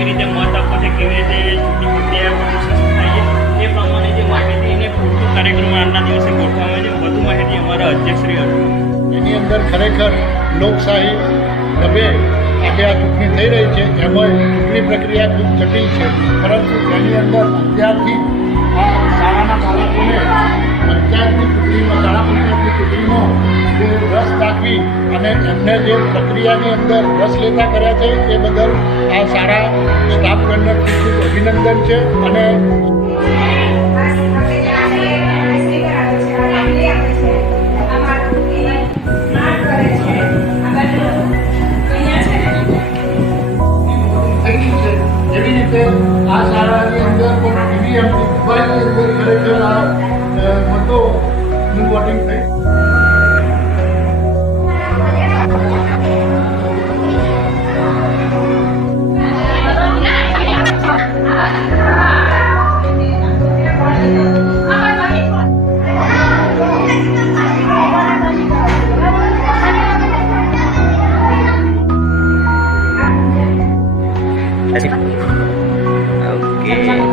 કેવી રીતે મત આપવો છે, કેવી રીતે ચૂંટણી પ્રક્રિયા પ્રોસેસ થાય છે એ પ્રમાણે જે માહિતી એને પૂરતું કાર્યક્રમ આજના દિવસે ગોઠવવામાં આવે છે. વધુ માહિતી અમારા અધ્યક્ષશ્રી હતું. એની અંદર ખરેખર લોકશાહી ઢબે આજે આ ચૂંટણી થઈ રહી છે. એમાં ચૂંટણી પ્રક્રિયા ખૂબ જટિલ છે, પરંતુ એની અંદર અત્યારથી આ શાળાના બાળકોને પંચાયતની ચૂંટણીમાં શાળા પંચાયતની ચૂંટણીમાં જે રસ દાખવી અને એમને જે પ્રક્રિયાની અંદર રસ લેતા કર્યા છે એ બદલ આ શાળા સ્ટાફ મેમ્બર ખૂબ ખૂબ અભિનંદન છે. અને એવી રીતે આ શાળાની અંદર પણ ઈવીએમ મોબાઈલની અંદર ખરેખર આ મતોનું વોટિંગ થઈ. Okay.